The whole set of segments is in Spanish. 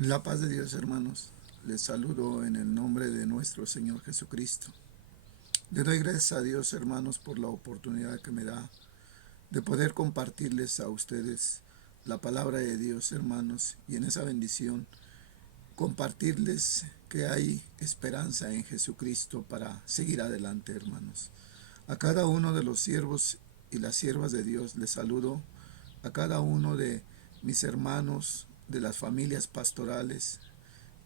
La paz de Dios, hermanos. Les saludo en el nombre de nuestro Señor Jesucristo. Le doy gracias a Dios, hermanos, por la oportunidad que me da de poder compartirles a ustedes la palabra de Dios, hermanos, y en esa bendición compartirles que hay esperanza en Jesucristo para seguir adelante, hermanos. A cada uno de los siervos y las siervas de Dios les saludo, a cada uno de mis hermanos de las familias pastorales.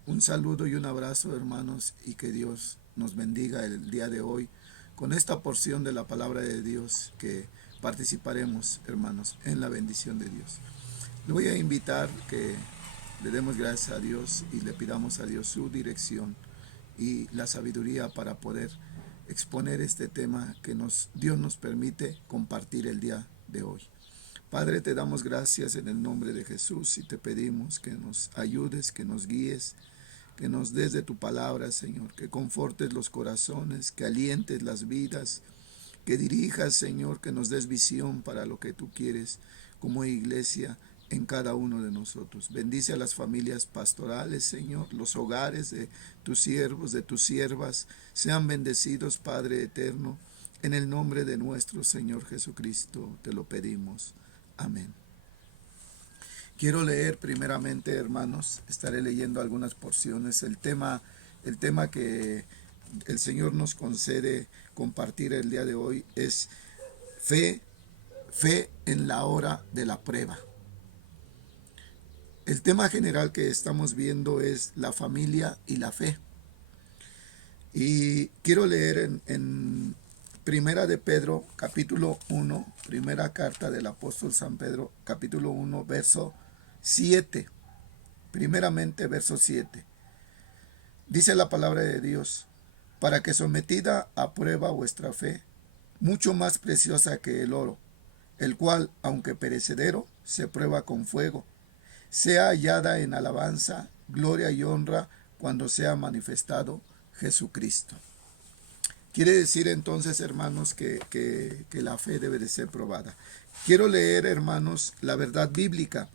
Un saludo y un abrazo, hermanos, y que Dios nos bendiga el día de hoy con esta porción de la palabra de Dios que participaremos, hermanos, en la bendición de Dios. Le voy a invitar que le demos gracias a Dios y le pidamos a Dios su dirección y la sabiduría para poder exponer este tema que Dios nos permite compartir el día de hoy. Padre, te damos gracias en el nombre de Jesús y te pedimos que nos ayudes, que nos guíes, que nos des de tu palabra, Señor, que confortes los corazones, que alientes las vidas, que dirijas, Señor, que nos des visión para lo que tú quieres como iglesia en cada uno de nosotros. Bendice a las familias pastorales, Señor, los hogares de tus siervos, de tus siervas, sean bendecidos, Padre eterno, en el nombre de nuestro Señor Jesucristo, te lo pedimos. Amén. Quiero leer primeramente, hermanos, estaré leyendo algunas porciones. El tema que el Señor nos concede compartir el día de hoy es fe, fe en la hora de la prueba. El tema general que estamos viendo es la familia y la fe. Y quiero leer en Primera de Pedro, capítulo 1, primera carta del apóstol San Pedro, capítulo 1, verso 7. Primeramente, verso 7. Dice la palabra de Dios: para que sometida a prueba vuestra fe, mucho más preciosa que el oro, el cual, aunque perecedero, se prueba con fuego, sea hallada en alabanza, gloria y honra cuando sea manifestado Jesucristo. Quiere decir entonces, hermanos, que la fe debe de ser probada. Quiero leer, hermanos, la verdad bíblica.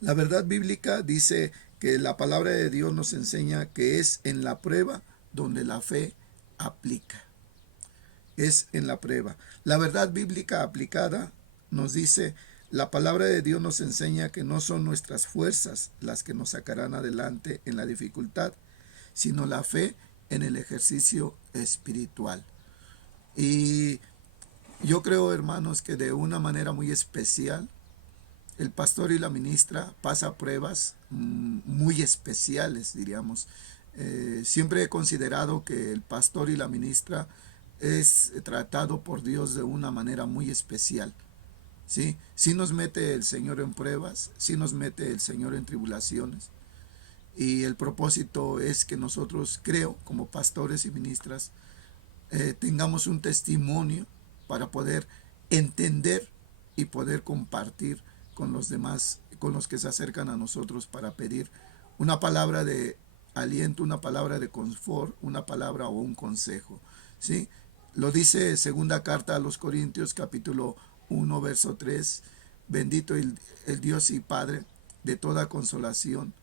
La verdad bíblica dice que la palabra de Dios nos enseña que es en la prueba donde la fe aplica. Es en la prueba. La verdad bíblica aplicada nos dice, la palabra de Dios nos enseña que no son nuestras fuerzas las que nos sacarán adelante en la dificultad, sino la fe en el ejercicio espiritual. Y yo creo, hermanos, que de una manera muy especial, el pastor y la ministra pasa pruebas muy especiales, diríamos. Siempre he considerado que el pastor y la ministra es tratado por Dios de una manera muy especial. ¿Sí? Sí nos mete el Señor en pruebas, sí nos mete el Señor en tribulaciones. Y el propósito es que nosotros, creo, como pastores y ministras, tengamos un testimonio para poder entender y poder compartir con los demás, con los que se acercan a nosotros para pedir una palabra de aliento, una palabra de confort, una palabra o un consejo. ¿Sí? Lo dice segunda carta a los Corintios, capítulo 1, verso 3. Bendito el Dios y Padre de toda consolación,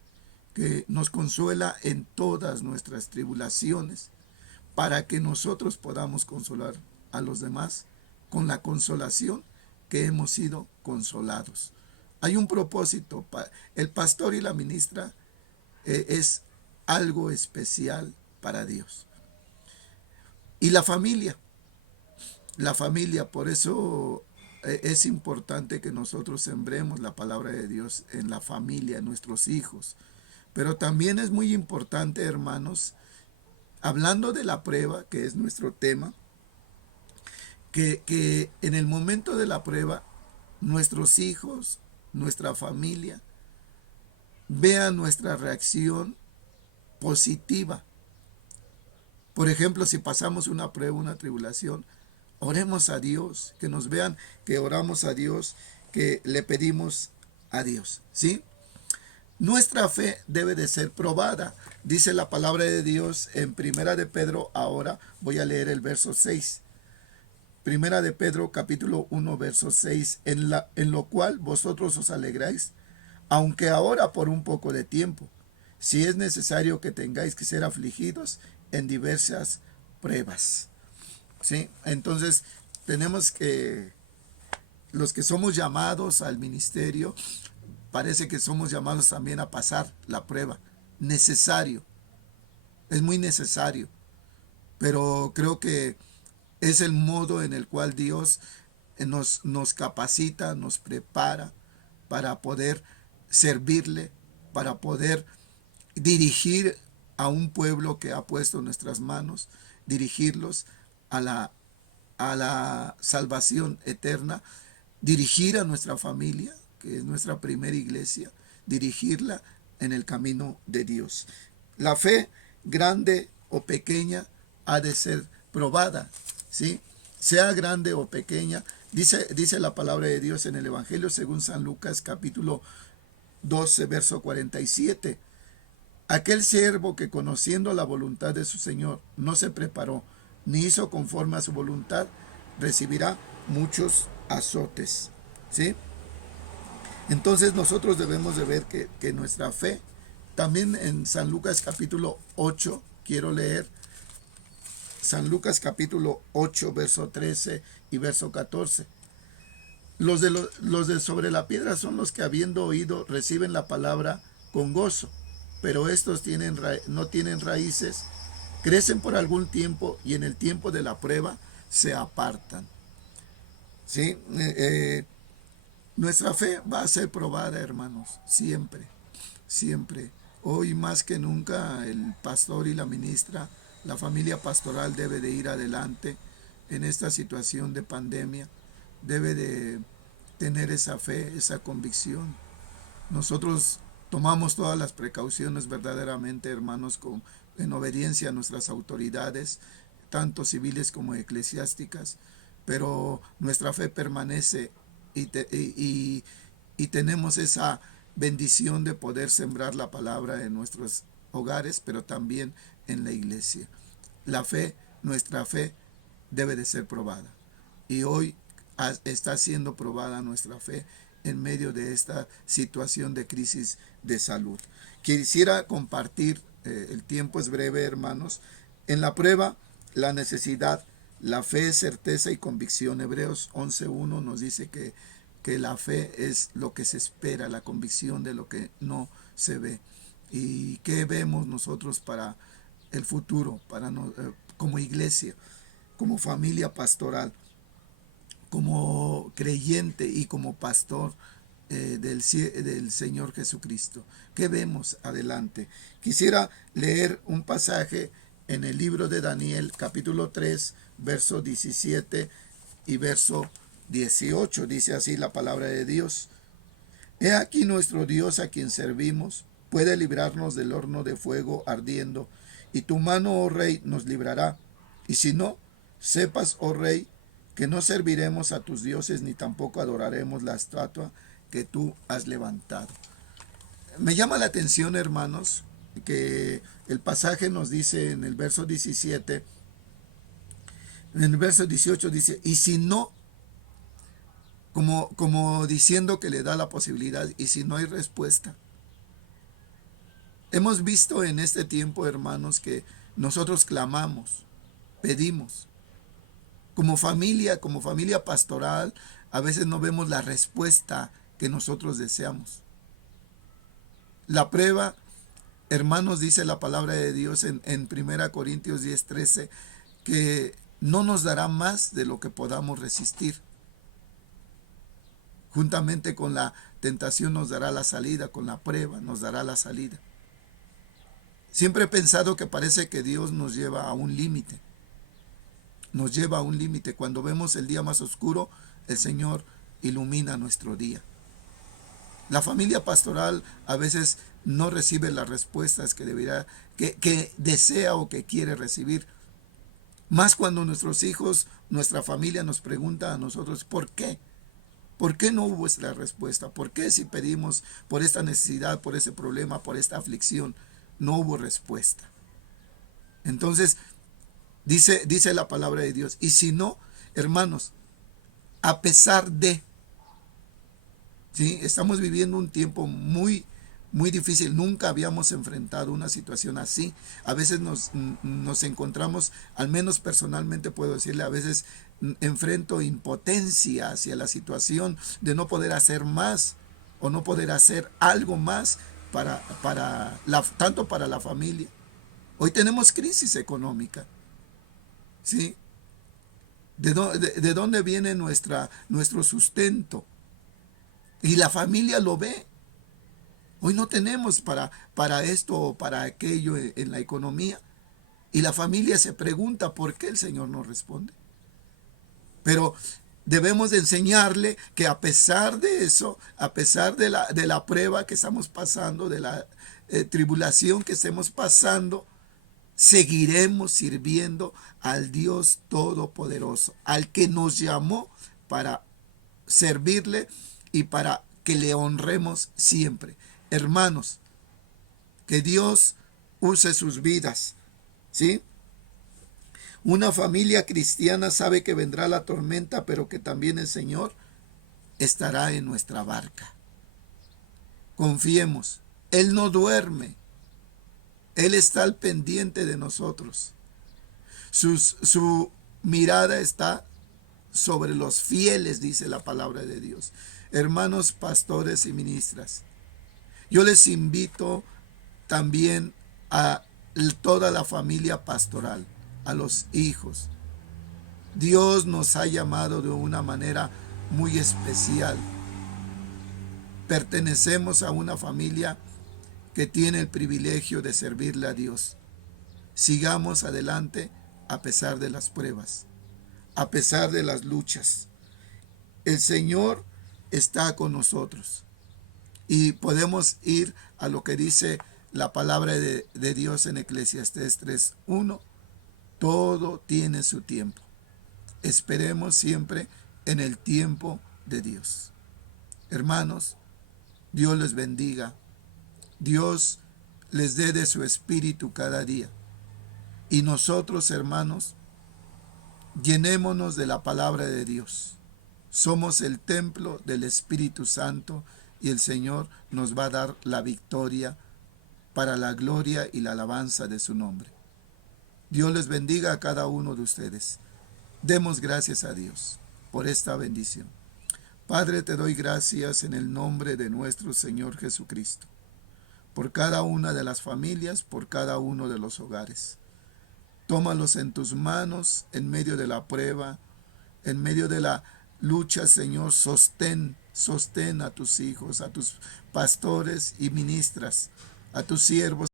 que nos consuela en todas nuestras tribulaciones, para que nosotros podamos consolar a los demás con la consolación que hemos sido consolados. Hay un propósito. El pastor y la ministra es algo especial para Dios. Y la familia, por eso es importante que nosotros sembremos la palabra de Dios en la familia, en nuestros hijos. Pero también es muy importante, hermanos, hablando de la prueba, que es nuestro tema, que en el momento de la prueba, nuestros hijos, nuestra familia, vean nuestra reacción positiva. Por ejemplo, si pasamos una prueba, una tribulación, oremos a Dios, que nos vean que oramos a Dios, que le pedimos a Dios, ¿sí? Nuestra fe debe de ser probada. Dice la palabra de Dios en Primera de Pedro, ahora voy a leer el verso 6. Primera de Pedro, capítulo 1, verso 6, en lo cual vosotros os alegráis, aunque ahora por un poco de tiempo, si es necesario que tengáis que ser afligidos en diversas pruebas. ¿Sí? Entonces, tenemos que, los que somos llamados al ministerio, parece que somos llamados también a pasar la prueba. Necesario, es muy necesario, pero creo que es el modo en el cual Dios nos capacita, nos prepara para poder servirle, para poder dirigir a un pueblo que ha puesto en nuestras manos, dirigirlos a la salvación eterna, dirigir a nuestra familia, que es nuestra primera iglesia, dirigirla en el camino de Dios. La fe, grande o pequeña, ha de ser probada, ¿sí? Sea grande o pequeña, dice la palabra de Dios en el Evangelio según San Lucas capítulo 12, verso 47. Aquel siervo que conociendo la voluntad de su Señor no se preparó ni hizo conforme a su voluntad, recibirá muchos azotes. ¿Sí? Entonces nosotros debemos de ver que nuestra fe, también en San Lucas capítulo 8, quiero leer San Lucas capítulo 8, verso 13 y verso 14. Los de sobre la piedra son los que habiendo oído reciben la palabra con gozo, pero estos no tienen raíces, crecen por algún tiempo y en el tiempo de la prueba se apartan. ¿Sí? Nuestra fe va a ser probada, hermanos, siempre, siempre. Hoy más que nunca el pastor y la ministra, la familia pastoral debe de ir adelante en esta situación de pandemia, debe de tener esa fe, esa convicción. Nosotros tomamos todas las precauciones verdaderamente, hermanos, en obediencia a nuestras autoridades, tanto civiles como eclesiásticas, pero nuestra fe permanece y tenemos esa bendición de poder sembrar la palabra en nuestros hogares, pero también en la iglesia. La fe, nuestra fe, debe de ser probada. Y hoy está siendo probada nuestra fe en medio de esta situación de crisis de salud. Quisiera compartir, el tiempo es breve, hermanos, en la prueba, la necesidad, la fe es certeza y convicción. Hebreos 11:1 nos dice que la fe es lo que se espera, la convicción de lo que no se ve. ¿Y qué vemos nosotros para el futuro, como iglesia, como familia pastoral, como creyente y como pastor del Señor Jesucristo? ¿Qué vemos adelante? Quisiera leer un pasaje en el libro de Daniel, capítulo 3, verso 17 y verso 18. Dice así la palabra de Dios: He aquí nuestro Dios a quien servimos, puede librarnos del horno de fuego ardiendo, y tu mano, oh rey, nos librará. Y si no, sepas, oh rey, que no serviremos a tus dioses, ni tampoco adoraremos la estatua que tú has levantado. Me llama la atención, hermanos, que el pasaje nos dice en el verso 17, en el verso 18 dice, y si no, como diciendo que le da la posibilidad, y si no hay respuesta. Hemos visto en este tiempo, hermanos, que nosotros clamamos, pedimos. Como familia pastoral, a veces no vemos la respuesta que nosotros deseamos. La prueba, hermanos, dice la palabra de Dios en 1 Corintios 10:13, que no nos dará más de lo que podamos resistir. Juntamente con la tentación nos dará la salida, con la prueba nos dará la salida. Siempre he pensado que parece que Dios nos lleva a un límite. Nos lleva a un límite. Cuando vemos el día más oscuro, el Señor ilumina nuestro día. La familia pastoral a veces no recibe las respuestas que desea o que quiere recibir. Más cuando nuestros hijos, nuestra familia nos pregunta a nosotros, ¿por qué? ¿Por qué no hubo esta respuesta? ¿Por qué si pedimos por esta necesidad, por ese problema, por esta aflicción, no hubo respuesta? Entonces, dice la palabra de Dios, y si no, hermanos, a pesar de, ¿sí? Estamos viviendo un tiempo muy difícil. Nunca habíamos enfrentado una situación así. A veces nos encontramos, al menos personalmente puedo decirle, a veces enfrento impotencia hacia la situación de no poder hacer más o no poder hacer algo más tanto para la familia. Hoy tenemos crisis económica, ¿sí? ¿De dónde viene nuestro sustento? Y la familia lo ve. Hoy no tenemos para esto o para aquello en la economía. Y la familia se pregunta por qué el Señor no responde. Pero debemos de enseñarle que a pesar de eso, a pesar de la prueba que estamos pasando, de la tribulación que estemos pasando, seguiremos sirviendo al Dios Todopoderoso, al que nos llamó para servirle y para que le honremos siempre. Hermanos, que Dios use sus vidas, ¿sí? Una familia cristiana sabe que vendrá la tormenta, pero que también el Señor estará en nuestra barca. Confiemos, Él no duerme, Él está al pendiente de nosotros. Su mirada está sobre los fieles, dice la palabra de Dios. Hermanos pastores y ministras, yo les invito también a toda la familia pastoral, a los hijos. Dios nos ha llamado de una manera muy especial. Pertenecemos a una familia que tiene el privilegio de servirle a Dios. Sigamos adelante a pesar de las pruebas, a pesar de las luchas. El Señor está con nosotros y podemos ir a lo que dice la palabra de Dios en Eclesiastés 3:1. Todo tiene su tiempo. Esperemos siempre en el tiempo de Dios. Hermanos, Dios les bendiga. Dios les dé de su espíritu cada día. Y nosotros, hermanos, llenémonos de la palabra de Dios. Somos el templo del Espíritu Santo y el Señor nos va a dar la victoria para la gloria y la alabanza de su nombre. Dios les bendiga a cada uno de ustedes. Demos gracias a Dios por esta bendición. Padre, te doy gracias en el nombre de nuestro Señor Jesucristo, por cada una de las familias, por cada uno de los hogares. Tómalos en tus manos en medio de la prueba, en medio de la lucha, Señor. Sostén a tus hijos, a tus pastores y ministras, a tus siervos.